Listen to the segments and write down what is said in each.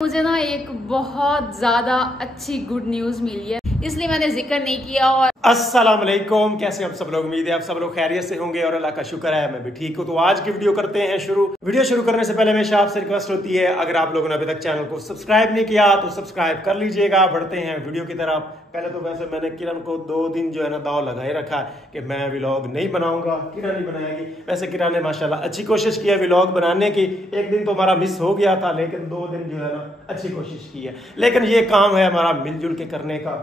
मुझे ना एक बहुत ज़्यादा अच्छी गुड न्यूज़ मिली है, इसलिए मैंने जिक्र नहीं किया। और अस्सलाम वालेकुम, कैसे आप सब लोग? उम्मीद है आप सब लोग खैरियत से होंगे और अल्लाह का शुक्र है मैं भी ठीक हूँ। तो आज की वीडियो करते हैं शुरू। वीडियो शुरू करने से पहले हमेशा आपसे रिक्वेस्ट होती है, अगर आप लोगों ने अभी तक चैनल को सब्सक्राइब नहीं किया तो सब्सक्राइब कर लीजिएगा। बढ़ते हैं वीडियो की तरफ। पहले तो वैसे मैंने किरण को 2 दिन जो है ना दाव लगाए रखा है कि मैं व्लॉग नहीं बनाऊंगा, किरण नहीं बनाएगी। वैसे किरण ने माशाल्लाह अच्छी कोशिश की है व्लॉग बनाने की। एक दिन तो हमारा मिस हो गया था, लेकिन 2 दिन जो है ना अच्छी कोशिश की है। लेकिन ये काम है हमारा मिलजुल के करने का,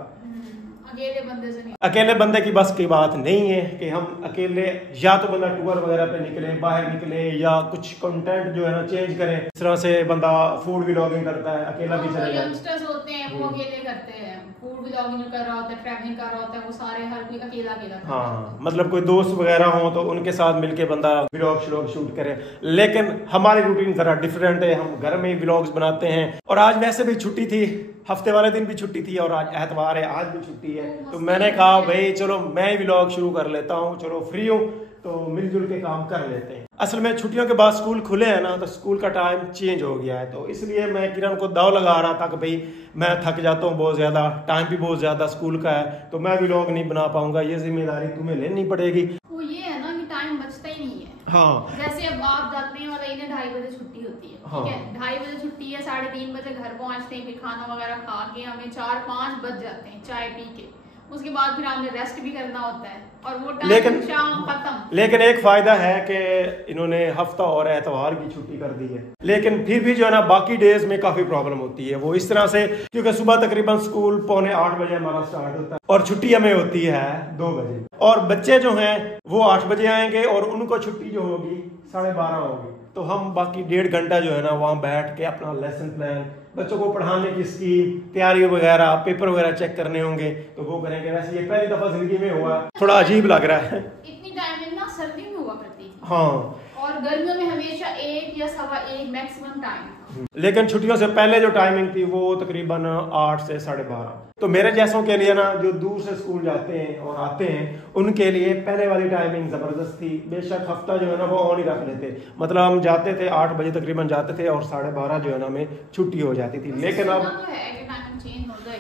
अकेले बंदे की बस की बात नहीं है कि हम अकेले या तो बंदा टूर वगैरह पे निकले, बाहर निकले, या कुछ कंटेंट जो है ना चेंज करें। इस तरह से बंदा फूड व्लॉगिंग करता है, अकेला भी चला जाए। यंगस्टर्स होते हैं वो अकेले करते हैं, फूड व्लॉगिंग कर रहा होता है, ट्रैवलिंग कर रहा होता है, वो सारे हर कोई अकेला अकेला। हाँ, मतलब कोई दोस्त वगैरह हो तो उनके साथ मिलके बंदा व्लॉग शूट करे। लेकिन हमारी रूटीन जरा डिफरेंट है, हम घर में ही व्लॉग्स बनाते हैं। और आज वैसे भी छुट्टी थी, हफ्ते वाले दिन भी छुट्टी थी और आज एतवार है, आज भी छुट्टी है। तो मैंने कहा भाई चलो मैं ही व्लॉग शुरू कर लेता हूँ, चलो फ्री हूँ तो मिलजुल के काम कर लेते हैं। असल में छुट्टियों के बाद स्कूल खुले हैं ना, तो स्कूल का टाइम चेंज हो गया है। तो इसलिए मैं किरण को दाव लगा रहा था कि भाई मैं थक जाता हूँ बहुत ज्यादा, टाइम भी बहुत ज्यादा स्कूल का है, तो मैं व्लॉग नहीं बना पाऊंगा, ये जिम्मेदारी तुम्हें लेनी पड़ेगी। वो ये है ना कि टाइम बचता ही नहीं है। हाँ, जैसे अब आप जाते हैं और इन्हें 2:30 बजे छुट्टी होती है, ठीक है, 2:30 बजे छुट्टी है, 3:30 बजे घर पहुंचते हैं, फिर खाना वगैरह खा के हमें 4-5 बज जाते हैं चाय पी के। उसके बाद फिर हमने रेस्ट भी करना होता है और वो टाइम शाम खत्म। लेकिन एक फायदा है कि इन्होंने हफ्ता और एतवार की छुट्टी कर दी है। लेकिन फिर भी जो है ना बाकी डेज में काफी प्रॉब्लम होती है। वो इस तरह से, क्योंकि सुबह तकरीबन स्कूल 7:45 बजे हमारा स्टार्ट होता है और छुट्टी हमें होती है 2 बजे। और बच्चे जो हैं वो 8 बजे आएंगे और उनको छुट्टी जो होगी 12:30 होगी। तो हम बाकी 1.5 घंटा जो है ना वहाँ बैठ के अपना लेसन प्लान, बच्चों को पढ़ाने की स्कीम, तैयारी वगैरह, पेपर वगैरह चेक करने होंगे तो वो करेंगे। वैसे ये पहली दफा जिंदगी में हुआ, थोड़ा अजीब लग रहा है। इतनी टाइमिंग ना सर्दियों में हुआ करती थी। हाँ, और गर्मियों में हमेशा 1 या 1:15 मैक्सिमम टाइम। लेकिन छुट्टियों से पहले जो टाइमिंग थी वो तकरीबन 8 से 12:30। तो मेरे जैसों के लिए ना, जो दूर से स्कूल जाते हैं और आते हैं, उनके लिए पहले वाली टाइमिंग जबरदस्त थी। बेशक हफ्ता जो है ना वो ऑन ही रख लेते, मतलब हम जाते थे 8 बजे तकरीबन जाते थे और 12:30 जो है ना हमें छुट्टी हो जाती थी। लेकिन अब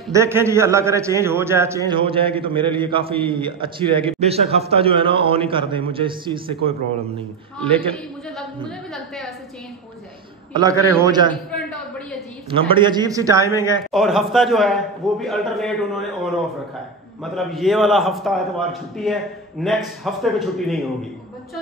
देखें जी, अल्लाह करे चेंज हो जाएगी तो मेरे लिए काफी अच्छी रहेगी। बेशक हफ्ता जो है ना ऑन ही कर दे, मुझे इस चीज से कोई प्रॉब्लम नहीं है। हाँ, लेकिन मुझे भी लगता है वैसे चेंज हो जाएगी, अल्लाह करे हो जाए। बड़ी अजीब सी टाइमिंग है। और हफ्ता जो है वो भी अल्टरनेट उन्होंने ऑन ऑफ रखा है, मतलब ये वाला हफ्ता एतवार छुट्टी है, नेक्स्ट हफ्ते को छुट्टी नहीं होगी।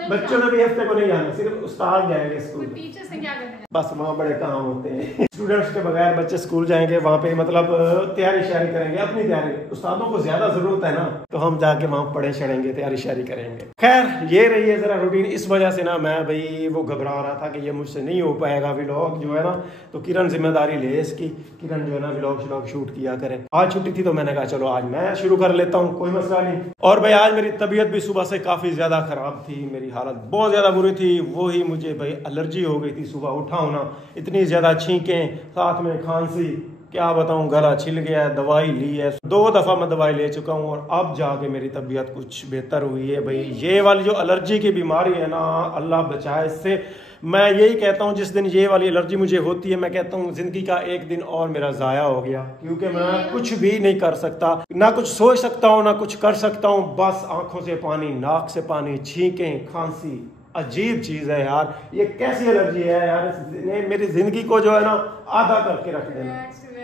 बच्चों ने भी हफ्ते को नहीं जाना, सिर्फ उस्ताद जाएंगे स्कूल। टीचर से क्या करना है? बस वहाँ बड़े काम होते हैं। स्टूडेंट्स के बगैर बच्चे स्कूल जाएंगे, वहाँ पे मतलब तैयारी शारी करेंगे, अपनी तैयारी। उस्तादों को ज्यादा जरूरत है ना, तो हम जाके वहाँ पढ़े चढ़ेंगे, तैयारी शारी करेंगे। खैर ये रही है जरा रूटीन। इस वजह से ना मैं भाई वो घबरा रहा था कि ये मुझसे नहीं हो पाएगा व्लॉग जो है ना, तो किरण जिम्मेदारी ले इसकी, किरण जो है ना व्लॉग शूट किया करे। आज छुट्टी थी तो मैंने कहा चलो आज मैं शुरू कर लेता हूँ, कोई मसला नहीं। और भाई आज मेरी तबीयत भी सुबह से काफी ज्यादा खराब थी, मेरी हालत बहुत ज्यादा बुरी थी। वो ही मुझे भाई एलर्जी हो गई थी, सुबह उठा हूं ना इतनी ज्यादा छींकें, साथ में खांसी, क्या बताऊं, गला छिल गया है। दवाई ली है, 2 दफा मैं दवाई ले चुका हूं और अब जाके मेरी तबीयत कुछ बेहतर हुई है। भाई ये वाली जो एलर्जी की बीमारी है ना, अल्लाह बचाए इससे। मैं यही कहता हूँ, जिस दिन ये वाली एलर्जी मुझे होती है, मैं कहता हूँ जिंदगी का एक दिन और मेरा जाया हो गया, क्योंकि मैं कुछ भी नहीं कर सकता, ना कुछ सोच सकता हूँ ना कुछ कर सकता हूँ। बस आंखों से पानी, नाक से पानी, छींकें, खांसी। अजीब चीज है यार, ये कैसी एलर्जी है यार, मेरी जिंदगी को जो है ना आधा करके रख देना।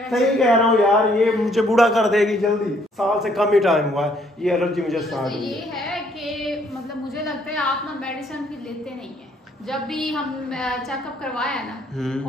सही कह रहा हूँ यार, ये मुझे बूढ़ा कर देगी जल्दी। साल से कम ही टाइम हुआ है ये एलर्जी मुझे स्टार्ट हुई। ये है कि मतलब मुझे लगता है आप ना मेडिसिन फिर लेते नहीं है। जब भी हम चेकअप करवाया ना,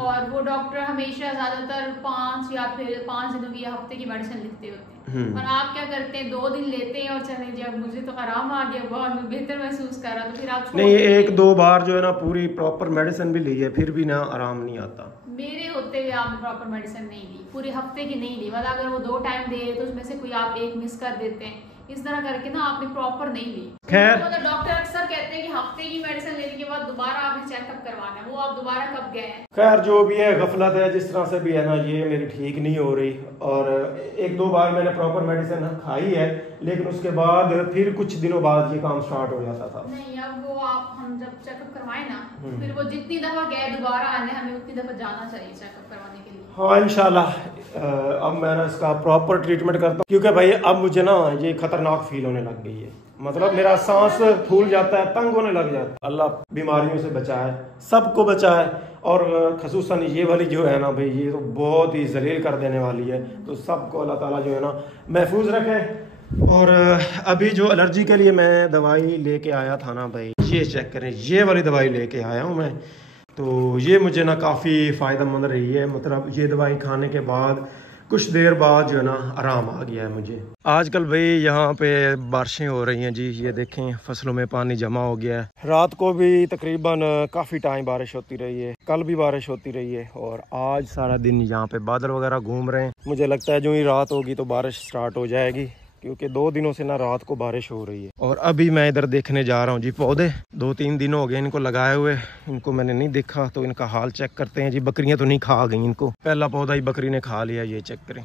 और वो डॉक्टर हमेशा ज्यादातर 5 या फिर 5 दिनों की या हफ्ते की मेडिसिन लिखते होते हैं, और आप क्या करते हैं 2 दिन लेते हैं और चले, जब मुझे तो आराम आ गया, बहुत मैं बेहतर महसूस कर रहा, तो फिर आप नहीं, 1-2 बार जो है ना पूरी प्रॉपर मेडिसिन भी ली है, फिर भी ना आराम नहीं आता। मेरे होते हुए आपने प्रॉपर मेडिसिन नहीं ली, पूरे हफ्ते की नहीं ली। मतलब अगर वो 2 टाइम दे रहे तो उसमें से कोई आप एक मिस कर देते हैं, इस तरह करके ना आपने प्रॉपर नहीं ली। खैर मतलब डॉक्टर अक्सर कहते हैं कि हफ्ते की मेडिसिन लेने के बाद दोबारा आपने चेकअप करवाना है, वो आप दोबारा कब गए हैं? खैर जो भी है, गफलत है जिस तरह से भी है ना, ये मेरी ठीक नहीं हो रही। और एक दो बार मैंने प्रॉपर मेडिसिन खाई है, लेकिन उसके बाद फिर कुछ दिनों बाद ये काम स्टार्ट हो जाता था। नहीं, अब वो आप हम जब चेकअप करवाए ना, फिर वो जितनी दफा गए दोबारा आने, हमें उतनी दफा जाना चाहिए चेकअप करवाने के लिए। हाँ इंशाल्लाह अब मैं ना इसका प्रॉपर ट्रीटमेंट करता हूँ, क्योंकि भाई अब मुझे ना ये खतरनाक फील होने लग गई है। मतलब मेरा सांस फूल जाता है, तंग होने लग जाता है। अल्लाह बीमारियों से बचाए, सबको बचाए। और खसूसन ये वाली जो है ना भाई, ये तो बहुत ही जलील कर देने वाली है। तो सबको अल्लाह ताला जो है ना महफूज रखे। और अभी जो एलर्जी के लिए मैं दवाई लेके आया था ना भाई, ये चेक करें, ये वाली दवाई लेके आया हूँ मैं। तो ये मुझे ना काफ़ी फ़ायदेमंद रही है। मतलब ये दवाई खाने के बाद कुछ देर बाद जो है ना आराम आ गया है मुझे। आजकल भाई यहाँ पे बारिशें हो रही हैं जी, ये देखें फसलों में पानी जमा हो गया है। रात को भी तकरीबन काफ़ी टाइम बारिश होती रही है, कल भी बारिश होती रही है, और आज सारा दिन यहाँ पे बादल वगैरह घूम रहे हैं। मुझे लगता है जो ही रात होगी तो बारिश स्टार्ट हो जाएगी, क्योंकि 2 दिनों से ना रात को बारिश हो रही है। और अभी मैं इधर देखने जा रहा हूँ जी पौधे, 2-3 दिन हो गए इनको लगाए हुए, इनको मैंने नहीं देखा, तो इनका हाल चेक करते हैं जी। बकरियां तो नहीं खा गई इनको, पहला पौधा ही बकरी ने खा लिया, ये चेक करें।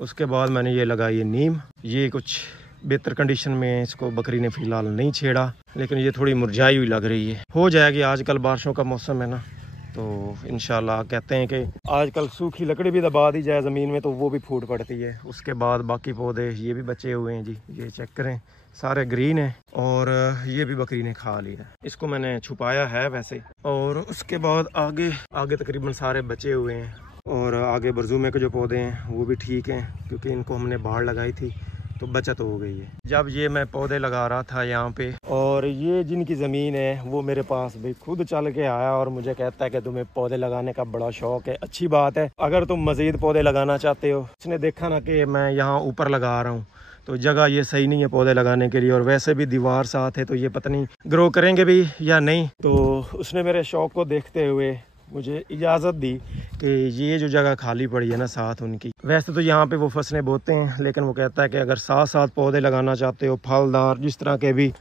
उसके बाद मैंने ये लगाई है नीम, ये कुछ बेहतर कंडीशन में, इसको बकरी ने फिलहाल नहीं छेड़ा, लेकिन ये थोड़ी मुरझाई हुई लग रही है। हो जाएगी, आजकल बारिशों का मौसम है ना, तो इंशाल्लाह कहते हैं कि आजकल सूखी लकड़ी भी दबा दी जाए ज़मीन में तो वो भी फूट पड़ती है। उसके बाद बाकी पौधे ये भी बचे हुए हैं जी, ये चेक करें, सारे ग्रीन हैं। और ये भी बकरी ने खा लिया, इसको मैंने छुपाया है वैसे। और उसके बाद आगे तकरीबन सारे बचे हुए हैं। और आगे बरजूमे के जो पौधे हैं वो भी ठीक हैं, क्योंकि इनको हमने बाढ़ लगाई थी तो बचत हो गई है। जब ये मैं पौधे लगा रहा था यहाँ पे, और ये जिनकी ज़मीन है वो मेरे पास भाई खुद चल के आया और मुझे कहता है कि तुम्हें पौधे लगाने का बड़ा शौक है। अच्छी बात है, अगर तुम मज़ीद पौधे लगाना चाहते हो। उसने देखा ना कि मैं यहाँ ऊपर लगा रहा हूँ, तो जगह ये सही नहीं है पौधे लगाने के लिए, और वैसे भी दीवार साथ है तो ये पता नहीं ग्रो करेंगे भी या नहीं। तो उसने मेरे शौक को देखते हुए मुझे इजाज़त दी कि ये जो जगह खाली पड़ी है ना साथ उनकी, वैसे तो यहाँ पे वो फसलें बोते हैं, लेकिन वो कहता है कि अगर साथ साथ पौधे लगाना चाहते हो फलदार, जिस तरह के भी,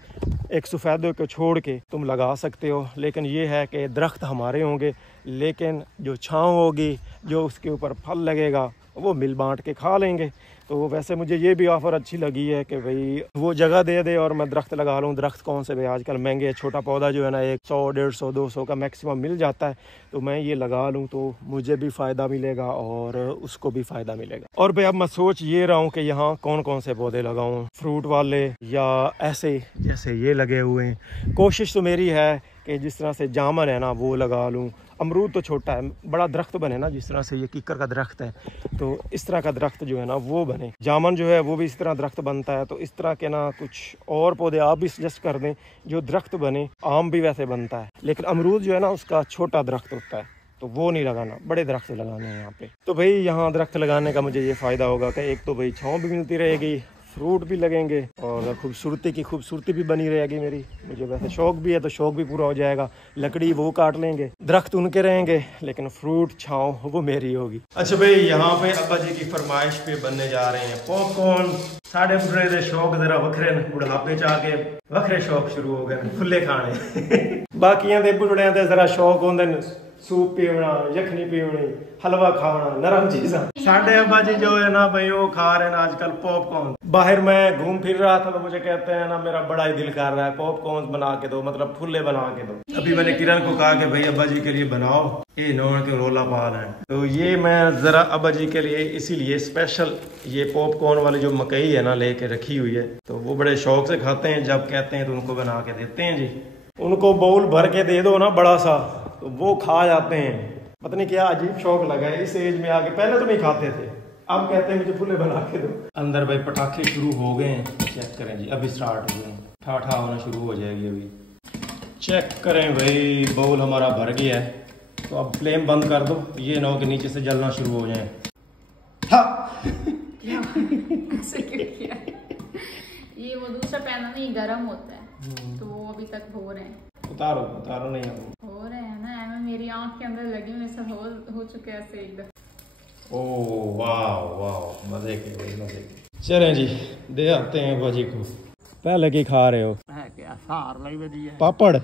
एक सफ़ेदे को छोड़ के तुम लगा सकते हो। लेकिन ये है कि दरख्त हमारे होंगे, लेकिन जो छाँव होगी, जो उसके ऊपर फल लगेगा, वो मिल बांट के खा लेंगे। तो वैसे मुझे ये भी ऑफ़र अच्छी लगी है कि भाई वो जगह दे दे और मैं दरख्त लगा लूँ। दरख्त कौन से भाई आजकल महंगे है, छोटा पौधा जो है ना 100, 150, 200 का मैक्सिमम मिल जाता है। तो मैं ये लगा लूँ तो मुझे भी फ़ायदा मिलेगा और उसको भी फ़ायदा मिलेगा। और भाई अब मैं सोच ये रहा हूँ कि यहाँ कौन कौन से पौधे लगाऊँ, फ्रूट वाले या ऐसे जैसे ये लगे हुए हैं। कोशिश तो मेरी है कि जिस तरह से जामुन है ना वो लगा लूँ। अमरूद तो छोटा है, बड़ा दरख्त बने ना, जिस तरह से ये कीकर का दरख्त है, तो इस तरह का दरख्त जो है ना वो बने। जामुन जो है वो भी इस तरह दरख्त बनता है, तो इस तरह के ना कुछ और पौधे आप भी सजेस्ट कर दें जो दरख्त बने। आम भी वैसे बनता है, लेकिन अमरूद जो है ना उसका छोटा दरख्त होता है, तो वो नहीं लगाना, बड़े दरख्त लगाने हैं यहाँ पे। तो भाई यहाँ दरख्त लगाने का मुझे ये फ़ायदा होगा कि एक तो भाई छाँव भी मिलती रहेगी, फ्रूट भी लगेंगे, और खूबसूरती भी बनी रहेगी मेरी। मुझे वैसे शौक भी है तो शौक भी पूरा हो जाएगा। लकड़ी वो काट लेंगे, दरख्त उनके रहेंगे, लेकिन फ्रूट छाँव वो मेरी होगी। अच्छा भाई यहाँ पे अब्बा जी की फरमाइश पे बनने जा रहे हैं पॉपकॉर्न। साढ़े बुढ़े दे शौक जरा वखरे, बुढ़ापे च आके वखरे शौक शुरू हो गए फुल्ले खाने। बाकियां दे बुढ़ियां दे जरा शौक होंदे ने सूप पीवना, यखनी पीवनी, हलवा खाना, नरम चीज़ा। साढ़े अब्बा जी जो है ना भाई वो खा रहे हैं आजकल पॉपकॉर्न। बाहर मैं घूम फिर रहा था तो मुझे कहते हैं ना मेरा बड़ा ही दिल कर रहा है पॉपकॉर्न बना के दो, मतलब फुल्ले बना के दो। अभी मैंने किरण को कहा कि भाई अब्बा जी के लिए बनाओ, ये नौन के रोला पाल है। तो ये मैं जरा अब्बा जी के लिए इसीलिए स्पेशल ये पॉपकॉर्न वाली जो मकई है ना लेके रखी हुई है, तो वो बड़े शौक से खाते हैं। जब कहते हैं तो उनको बना के देते हैं जी। उनको बाउल भर के दे दो ना बड़ा सा, तो वो खा जाते हैं। पता नहीं क्या अजीब शौक लगा है इस एज में आके। पहले तो नहीं खाते थे, अब कहते हैं मुझे फुल्ले बना के दो। अंदर भाई पटाखे शुरू हो गए हैं, चेक करें जी, अभी स्टार्ट हो गए, ठाठा होना शुरू हो जाएगी अभी। चेक करें भाई, बाउल हमारा भर गया है, तो अब फ्लेम बंद कर दो, ये ना हो कि नीचे से जलना शुरू हो जाए। ये वो दूसरा पैन नहीं गर्म होता है, तो वो अभी तक हो रहे हैं। उतारो नहीं हो रहे हैं ना, मेरी आंख के अंदर लगे हुए सब हो चुके हैं ऐसे एकदम। ओह वाह वाह, मजे के भाई मजे के। चलें जी, दे आते हैं बाजी को। पहले की खा रहे हो? पापड़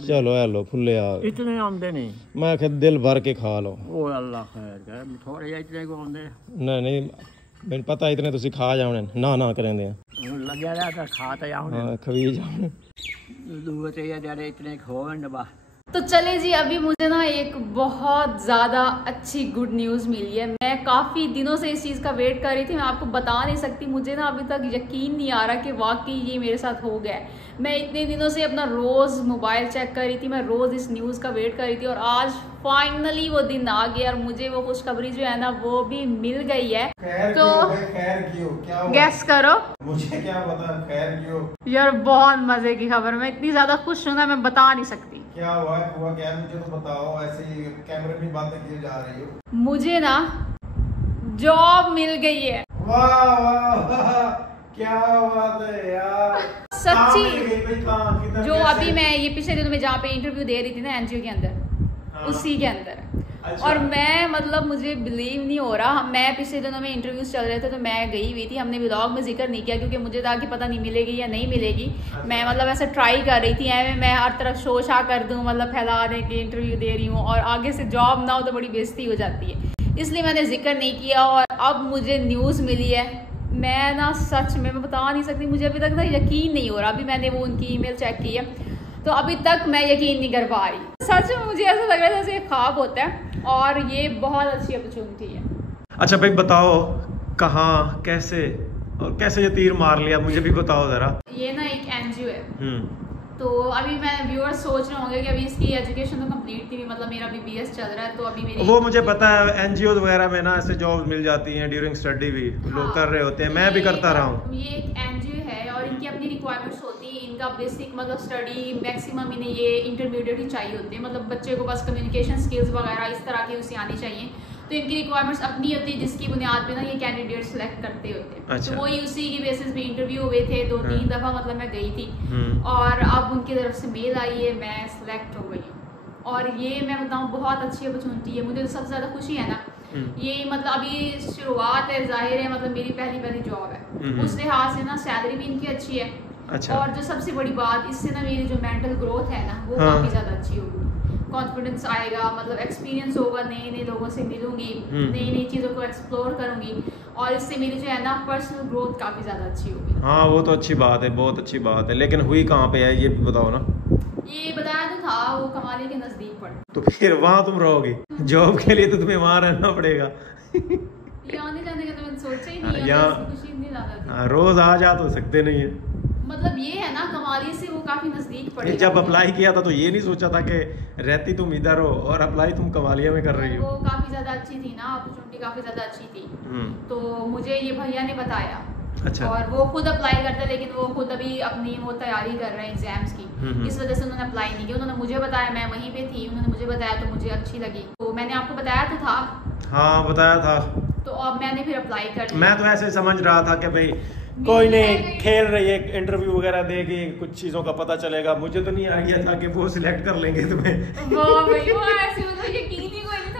चलो हेलो फुले आओ। इतने आंदे नहीं, मैं क्या दिल भर के खा लो। ओ अल्लाह खैर करे, थोड़े इतने को आंदे नहीं मैंने पता इतने तुसी खा जाने ना करेंदे लग्या रहा था खाता जाओ हां खवी जाओ दूर से ये इतने खोवन बा। तो चले जी, अभी मुझे ना एक बहुत ज़्यादा अच्छी गुड न्यूज़ मिली है। मैं काफ़ी दिनों से इस चीज़ का वेट कर रही थी, मैं आपको बता नहीं सकती। मुझे ना अभी तक यकीन नहीं आ रहा कि वाकई ये मेरे साथ हो गया है। मैं इतने दिनों से अपना रोज़ मोबाइल चेक कर रही थी, मैं रोज़ इस न्यूज़ का वेट कर रही थी और आज फाइनली वो दिन आ गया और मुझे वो खुशखबरी जो है ना वो भी मिल गई है। तो खैर क्यों क्या गैस करो, मुझे क्या पता खैर क्यों। यार बहुत मज़े की खबर, मैं इतनी ज़्यादा खुश हूँ ना मैं बता नहीं सकती। क्या हुआ क्या, मुझे तो बताओ, ऐसे ही कैमरे में बातें किए जा रही हो। मुझे ना जॉब मिल गई है। वाह वाह वाह, क्या बात है यार, सच्ची। जो अभी मैं ये पिछले दिनों में जहाँ पे इंटरव्यू दे रही थी ना एनजीओ के अंदर, उसी के अंदर। अच्छा। और मैं मतलब मुझे बिलीव नहीं हो रहा, मैं पिछले दिनों में इंटरव्यूज चल रहे थे तो मैं गई हुई थी। हमने व्लॉग में जिक्र नहीं किया क्योंकि मुझे था कि पता नहीं मिलेगी या नहीं मिलेगी। अच्छा। मैं मतलब ऐसे ट्राई कर रही थी, मैं हर तरफ शो शा कर दूं, मतलब फैला दें कि इंटरव्यू दे रही हूँ और आगे से जॉब ना हो तो बड़ी बेइज्जती हो जाती है, इसलिए मैंने जिक्र नहीं किया। और अब मुझे न्यूज़ मिली है, मैं ना सच में मैं बता नहीं सकती, मुझे अभी तक ना यकीन नहीं हो रहा। अभी मैंने वो उनकी ईमेल चेक की है तो अभी तक मैं यकीन नहीं कर पा रही। सच में मुझे ऐसा लग रहा है जैसे एक ख्वाब होता है और ये बहुत अच्छी अपॉर्चुनिटी है। अच्छा भाई बताओ कहाँ कैसे और कैसे ये तीर मार लिया, मुझे भी बताओ जरा। ये ना एक एनजीओ है। तो अभी मैं व्यूअर्स सोच रहे होंगे कि अभी इसकी एजुकेशन तो कंप्लीट थी, मतलब मेरा बीबीएस चल रहा है तो अभी मेरी वो मुझे पता है एनजीओ वगैरह में ना ऐसे जॉब मिल जाती हैं ड्यूरिंग स्टडी भी। हाँ, लोग कर रहे होते हैं, मैं भी करता रहा हूँ। ये एक एनजीओ है और इनकी अपनी रिक्वायरमेंट्स होती है। इनका बेसिक मतलब स्टडी मैक्सिमम इन्हें ये इंटरमीडिएट ही चाहिए होते हैं, मतलब बच्चे को बस कम्युनिकेशन स्किल्स वगैरह इस तरह की उसे आनी चाहिए। तो इनकी रिक्वायरमेंट्स अपनी होती है जिसकी बुनियाद पे ना ये कैंडिडेट सेलेक्ट करते होते हैं। अच्छा। तो वही उसी की बेसिस पे इंटरव्यू हुए थे 2-3 दफ़ा, मतलब मैं गई थी और अब उनकी तरफ से मेल आई है, मैं सिलेक्ट हो गई हूँ। और ये मैं बताऊँ बहुत अच्छी अपॉर्चुनिटी है, मुझे सबसे ज़्यादा खुशी है ना ये, मतलब अभी शुरुआत है, जाहिर है मतलब मेरी पहली जॉब है, उस लिहाज से ना सैलरी भी इनकी अच्छी है। अच्छा। और जो सबसे बड़ी बात, इससे ना मेरी जो मेंटल ग्रोथ है ना वो काफ़ी ज़्यादा अच्छी होगी, कॉन्फिडेंस आएगा, मतलब एक्सपीरियंस होगा, नए लोगों से मिलूंगी, नई चीज़ों को एक्सप्लोर करूंगी और इससे मेरी जो है ना पर्सनल ग्रोथ काफ़ी ज़्यादा अच्छी होगी। हाँ वो तो अच्छी बात है, बहुत अच्छी बात है, लेकिन हुई कहाँ पे है ये भी बताओ ना। ये बताया तो था, वो कमाली के नज़दीक पड़। तो फिर वहाँ तुम रहोगी जॉब के लिए, तो तुम्हें वहाँ रहना पड़ेगा। आने जाने का तो मैंने सोचा ही नहीं, यहाँ रोज आ जा तो सकते नहीं है। मतलब ये है ना कमाली से वो काफी नजदीक पड़ेगा। जब अप्लाई किया था तो ये नहीं सोचा था कि रहती तुम इधर हो और अप्लाई तुम कमालिया में कर रही हो। वो काफी ज्यादा अच्छी थी ना, अपॉर्चुनिटी काफी ज्यादा अच्छी थी। तो मुझे ये भैया ने बताया। अच्छा। और वो खुद अप्लाई करते, लेकिन वो खुद अभी अपनी वो तैयारी कर रहे हैं एग्जाम्स की, इस वजह से उन्होंने अप्लाई नहीं किया। उन्होंने मुझे बताया, मैं वहीं पे थी, उन्होंने मुझे बताया तो मुझे अच्छी लगी, तो मैंने आपको बताया तो था। हाँ बताया था। तो अब मैंने फिर अप्लाई कर लिया। मैं तो ऐसे समझ रहा था कि भाई कोई नहीं, खेल रही है, इंटरव्यू वगैरह देगी, कुछ चीजों का पता चलेगा। मुझे तो नहीं आइडिया था कि वो सिलेक्ट कर लेंगे तुम्हें।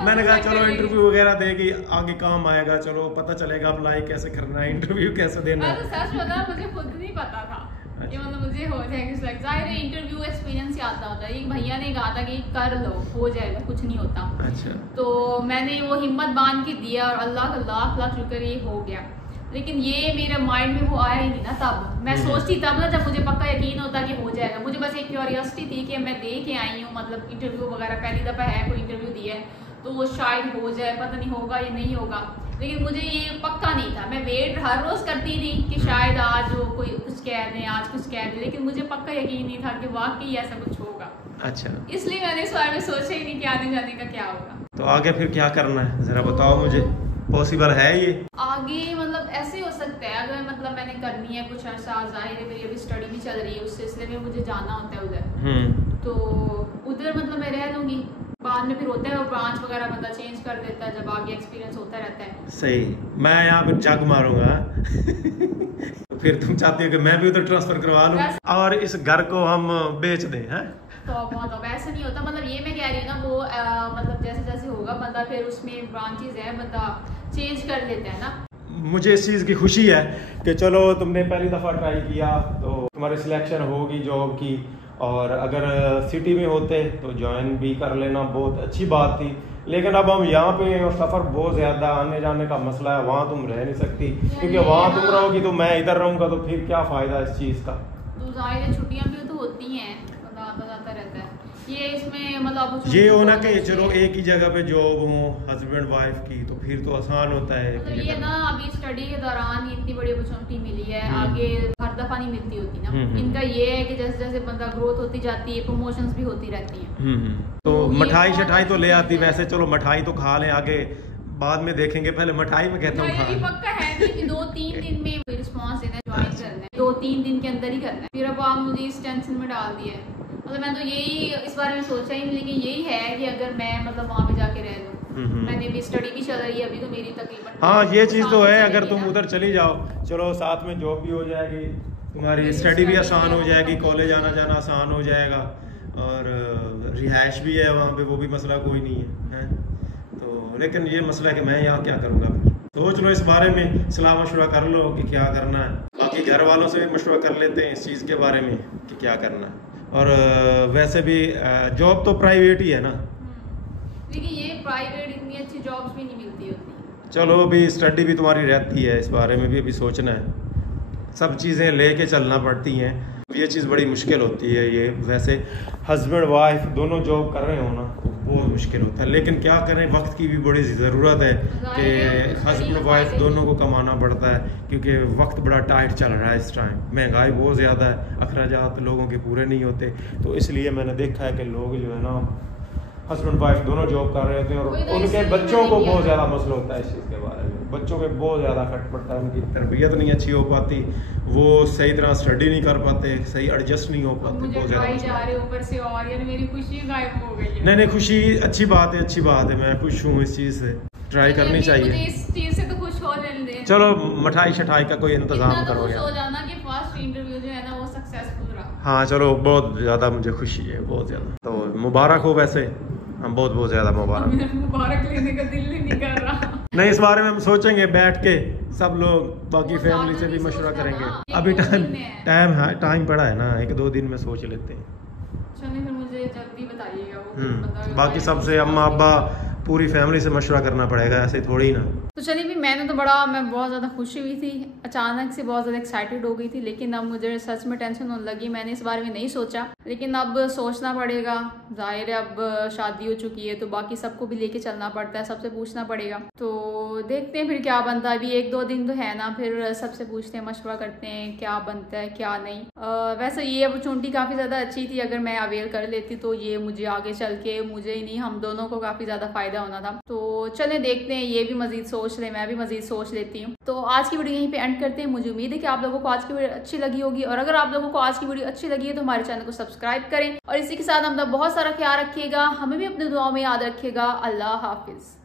मैंने कहा चलो इंटरव्यू वगैरह देगी, आगे काम आएगा, चलो पता चलेगा अप्लाई कैसे करना है, इंटरव्यू कैसे देना है। सच बता, मुझे खुद नहीं पता था कि मतलब मुझे हो जाएगा सिलेक्ट। जाहिर है इंटरव्यू एक्सपीरियंस ही आता होता है। एक भैया ने कहा था कि कर लो, हो जाएगा, कुछ नहीं होता। अच्छा। तो मैंने वो हिम्मत बांध के दिया और अल्लाह का लाख लाख शुक्र ये हो गया। लेकिन ये मेरे माइंड में वो आया ही नहीं ना तब। मैं सोचती तब ना जब मुझे पक्का यकीन होता कि हो जाएगा। मुझे बस एक क्यूरियोसिटी थी कि मैं दे के आई हूँ, मतलब इंटरव्यू वगैरह पहली दफ़ा है कोई इंटरव्यू दिया है तो वो शायद हो जाए, पता नहीं होगा या नहीं होगा। लेकिन मुझे ये पक्का नहीं था। मैं वेट हर रोज़ करती थी कि शायद आज वो कोई कुछ कह दें, आज कुछ कह दें, लेकिन मुझे पक्का यकीन नहीं था कि वाकई ऐसा कुछ होगा। अच्छा। इसलिए मैंने इस बारे में सोचा ही नहीं कि आने जाने का क्या होगा। तो आगे फिर क्या करना है जरा बताओ मुझे, पॉसिबल है ये आगे? मतलब ऐसे हो सकता है अगर मतलब मैंने करनी है कुछ अर्सा, जाहिर है मेरी अभी स्टडी भी चल रही है, उस सिलसिले में मुझे जाना होता है उधर, तो उधर मतलब मैं रह लूंगी। बाद में फिर होता है वो ब्रांच वगैरह बंदा चेंज कर देता है जब आगे एक्सपीरियंस होता रहता है। सही। मैं यहाँ पे जग मारूंगा फिर तुम चाहती हो कि मैं भी उधर ट्रांसफर करवा लूं और इस घर को हम बेच दें, हैं? तो ऐसा नहीं होता, मतलब ये मैं कह रही हूँ ना, वो मतलब जैसे जैसे होगा बंदा फिर उसमें ब्रांचेस है, बंदा चेंज कर लेता है ना। मुझे इस चीज़ की खुशी है कि चलो तुमने पहली दफ़ा ट्राई किया तो तुम्हारी सिलेक्शन होगी जॉब की, और अगर सिटी में होते तो ज्वाइन भी कर लेना, बहुत अच्छी बात थी। लेकिन अब हम यहाँ पे और सफ़र बहुत ज़्यादा, आने जाने का मसला है, वहाँ तुम रह नहीं सकती क्योंकि वहाँ तुम रहोगी तो मैं इधर रहूँगा, तो फिर क्या फ़ायदा इस चीज़ का। तो ज़ाहिर छुट्टियाँ भी तो होती हैं, आता जाता रहता है ये, इसमें मतलब ये होना कि चलो एक ही जगह पे जॉब हो हस्बैंड वाइफ की, तो फिर तो आसान होता है। मतलब ये ना अभी स्टडी के दौरान इतनी बड़ी अपॉर्चुनिटी मिली है, आगे हर दफा नहीं मिलती होती ना। इनका ये है कि जैसे जैसे बंदा ग्रोथ होती जाती है, प्रमोशंस भी होती रहती हैं। तो मिठाई शठाई तो ले आती, वैसे चलो मिठाई तो खा लें, आगे बाद में देखेंगे, पहले मिठाई में कहता हूँ पक्का है नहीं कि 2-3 दिन में रिस्पॉन्स देना, ज्वाइन करना है 2-3 दिन के अंदर ही करना है। फिर अब आप मुझे इस टेंशन में डाल दिया है, मतलब मैं तो यही इस बारे में सोचा ही नहीं, लेकिन यही है कि अगर मैं मतलब वहाँ पे जाके रह लूँ, मैंने भी स्टडी भी चल रही है अभी तो मेरी तकरीबन। हाँ ये चीज़ तो है, अगर तुम उधर चली जाओ, चलो साथ में जॉब भी हो जाएगी, तुम्हारी स्टडी भी आसान हो जाएगी, कॉलेज आना जाना आसान हो जाएगा, और रिहाइश भी है वहाँ पे, वो भी मसला कोई नहीं है। तो लेकिन ये मसला है कि मैं यहाँ क्या करूँगा। सोच लो इस बारे में, सलाह मशवरा कर लो कि क्या करना है, बाकी घर वालों से भी मशवरा कर लेते हैं इस चीज़ के बारे में कि क्या करना है। और वैसे भी जॉब तो प्राइवेट ही है ना, लेकिन ये प्राइवेट इतनी अच्छी जॉब्स भी नहीं मिलती होती। चलो अभी स्टडी भी तुम्हारी रहती है, इस बारे में भी अभी सोचना है, सब चीज़ें लेके चलना पड़ती हैं, ये चीज़ बड़ी मुश्किल होती है। ये वैसे हस्बैंड वाइफ दोनों जॉब कर रहे हो ना तो बहुत मुश्किल होता है, लेकिन क्या करें, वक्त की भी बड़ी ज़रूरत है कि हस्बैंड वाइफ दोनों को कमाना पड़ता है, क्योंकि वक्त बड़ा टाइट चल रहा है इस टाइम, महंगाई बहुत ज़्यादा है, अखराजात लोगों के पूरे नहीं होते। तो इसलिए मैंने देखा है कि लोग जो है ना हस्बैंड वाइफ दोनों जॉब कर रहे होते हैं, और उनके बच्चों को बहुत ज़्यादा मसला होता है इस चीज़ के बारे में, बच्चों पे बहुत ज़्यादा खट पड़ता है, उनकी तरबियत नहीं अच्छी हो पाती, वो सही तरह स्टडी नहीं कर पाते, सही एडजस्ट नहीं हो पाते, बहुत ज़्यादा ऊपर से, और यानी मेरी खुशी गायब हो गई है। नहीं खुशी अच्छी बात है, अच्छी बात है, मैं खुश हूँ इस चीज़ से, ट्राई करनी चाहिए। इस चीज़ से तो खुश हो लेने, चलो मिठाई शठाई का कोई इंतजाम करो यार, हो जाना कि फर्स्ट इंटरव्यू जो है ना वो सक्सेसफुल रहा। हाँ चलो बहुत ज़्यादा मुझे खुशी है, बहुत ज़्यादा, तो मुबारक हो वैसे, हम बहुत ज़्यादा मुबारक लेने का दिल नहीं कर रहा। नहीं इस बारे में हम सोचेंगे बैठ के सब लोग, बाकी फैमिली से भी मशवरा करेंगे, अभी टाइम पड़ा है ना, 1-2 दिन में सोच लेते हैं। चलिए फिर मुझे जल्दी बताइएगा, बाकी सबसे अम्मा अब्बा पूरी फैमिली से मशवरा करना पड़ेगा, ऐसे थोड़ी ना। तो चलिए भी मैं बहुत ज़्यादा खुशी हुई थी, अचानक से बहुत ज़्यादा एक्साइटेड हो गई थी, लेकिन अब मुझे सच में टेंशन होने लगी, मैंने इस बारे में नहीं सोचा, लेकिन अब सोचना पड़ेगा, जाहिर है अब शादी हो चुकी है तो बाकी सबको भी लेके चलना पड़ता है, सबसे पूछना पड़ेगा, तो देखते हैं फिर क्या बनता है। अभी 1-2 दिन तो है ना, फिर सबसे पूछते हैं, मशवरा करते हैं क्या बनता है क्या नहीं। वैसे ये अपॉर्चुनिटी काफ़ी ज़्यादा अच्छी थी, अगर मैं अवेयर कर लेती तो ये मुझे आगे चल के, मुझे ही नहीं हम दोनों को काफ़ी ज़्यादा फायदा होना था। तो चले देखते हैं, ये भी मजीद सोच ले, मैं भी मजीद सोच लेती हूँ। तो आज की वीडियो यहीं पे एंड करते हैं, मुझे उम्मीद है कि आप लोगों को आज की वीडियो अच्छी लगी होगी, और अगर आप लोगों को आज की वीडियो अच्छी लगी है तो हमारे चैनल को सब्सक्राइब करें, और इसी के साथ अपना बहुत सारा ख्याल रखिएगा, हमें भी अपने दुआओं में याद रखिएगा। अल्लाह हाफिज।